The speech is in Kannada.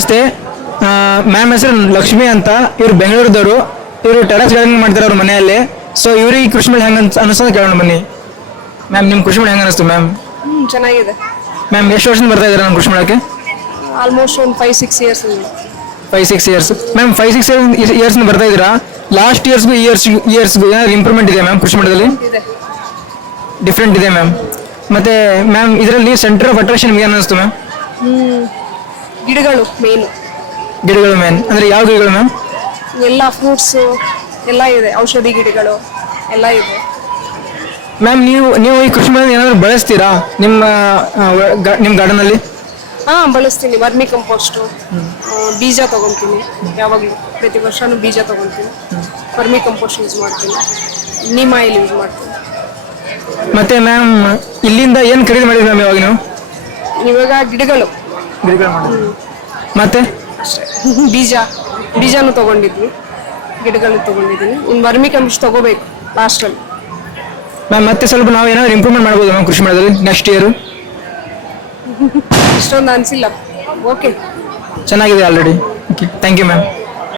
ನಮಸ್ತೆ. ಮ್ಯಾಮ್ ಹೆಸರು ಲಕ್ಷ್ಮಿ ಅಂತ. ಇವ್ರು ಬೆಂಗಳೂರದವರು. ಇವರು ಟೆರಸ್ ಗಾರ್ಡನಿಂಗ್ ಮಾಡ್ತಾರೆ ಅವ್ರ ಮನೆಯಲ್ಲಿ. ಸೊ ಇವ್ರಿಗೆ ಕೃಷಿ ಮೇಳ ಹೆಂಗೆ ಅನಿಸ್ತದೆ ಕೇಳೋಣ ಬನ್ನಿ. ಮ್ಯಾಮ್ ನಿಮ್ಮ ಕೃಷಿ ಮೇಳ ಹೆಂಗೆ ಅನಿಸ್ತು ಮ್ಯಾಮ್? ಚೆನ್ನಾಗಿದೆ ಮ್ಯಾಮ್ ಎಷ್ಟು ವರ್ಷದಿಂದ ಬರ್ತಾ ಇದ್ದೀರಾ ನಮ್ಮ ಕೃಷಿ ಮೇಳಕ್ಕೆ? ಆಲ್ಮೋಸ್ಟ್ ಒಂದು 5-6 ಇಯರ್ಸ್. 5-6 ಇಯರ್ಸ್. ಮ್ಯಾಮ್ 5-6 ಇಯರ್ಸ್ ಬರ್ತಾ ಇದ್ದೀರಾ. ಲಾಸ್ಟ್ ಇಯರ್ಸ್ಗೂ ಇಯರ್ಸ್ಗೂ ಏನಾದ್ರು ಇಂಪ್ರೂವ್ಮೆಂಟ್ ಇದೆ ಮ್ಯಾಮ್ ಕೃಷಿ ಮೇಳದಲ್ಲಿ? ಇದೆ. ಡಿಫ್ರೆಂಟ್ ಇದೆ ಮ್ಯಾಮ್. ಮತ್ತೆ ಮ್ಯಾಮ್ ಇದರಲ್ಲಿ ಸೆಂಟರ್ ಆಫ್ ಅಟ್ರಾಕ್ಷನ್ ಏನು ಅನಿಸ್ತು ಮ್ಯಾಮ್? ಗಿಡಗಳು ಮೇನ್. ಗಿಡಗಳು ಮ್ಯಾನ್ ಅಂದರೆ ಯಾವ ಗಿಡಗಳು ಮ್ಯಾಮ್? ಎಲ್ಲ ಫ್ರೂಟ್ಸು ಎಲ್ಲ ಇದೆ, ಔಷಧಿ ಗಿಡಗಳು ಎಲ್ಲ ಇದೆ. ಮ್ಯಾಮ್ ನೀವು ಈ ಕೃಷಿ ಮೇಳ ಏನಾದರೂ ಬಳಸ್ತೀರಾ ನಿಮ್ಮ ಗಾರ್ಡನಲ್ಲಿ? ಬಳಸ್ತೀನಿ. ವರ್ಮಿ ಕಂಪೋಸ್ಟು, ಬೀಜ ತೊಗೊತೀನಿ. ಯಾವಾಗಲೂ ಪ್ರತಿ ವರ್ಷನೂ ಬೀಜ ತೊಗೊತೀನಿ. ವರ್ಮಿ ಕಂಪೋಸ್ಟ್ ಯೂಸ್ ಮಾಡ್ತೀನಿ, ನೀಮ್ ಆಯಿಲ್ ಯೂಸ್ ಮಾಡ್ತೀನಿ. ಮತ್ತೆ ಮ್ಯಾಮ್ ಇಲ್ಲಿಂದ ಏನು ಖರೀದಿ ಮಾಡಿದ್ರಿ ಮ್ಯಾಮ್ ಇವಾಗ ನೀವು? ಇವಾಗ ಗಿಡಗಳು ಮತ್ತೆ ಅಷ್ಟೇ. ಬೀಜನೂ ತೊಗೊಂಡಿದ್ವಿ, ಗಿಡಗಳು ತೊಗೊಂಡಿದ್ದೀನಿ. ಇನ್ನು ವರ್ಮಿ ಕಂಪೋಸ್ಟ್ ತೊಗೋಬೇಕು ಲಾಸ್ಟಲ್ಲಿ. ಮ್ಯಾಮ್ ಮತ್ತೆ ಸ್ವಲ್ಪ ನಾವು ಏನಾದ್ರು ಇಂಪ್ರೂವ್ಮೆಂಟ್ ಮಾಡ್ಬೋದು ಮ್ಯಾಮ್ ಕೃಷಿ ಮೇಳದಲ್ಲಿ ನೆಕ್ಸ್ಟ್ ಇಯರ್? ಇಷ್ಟೊಂದು ಅನಿಸಿಲ್ಲ. ಓಕೆ, ಚೆನ್ನಾಗಿದೆ already. Okay, thank you ma'am.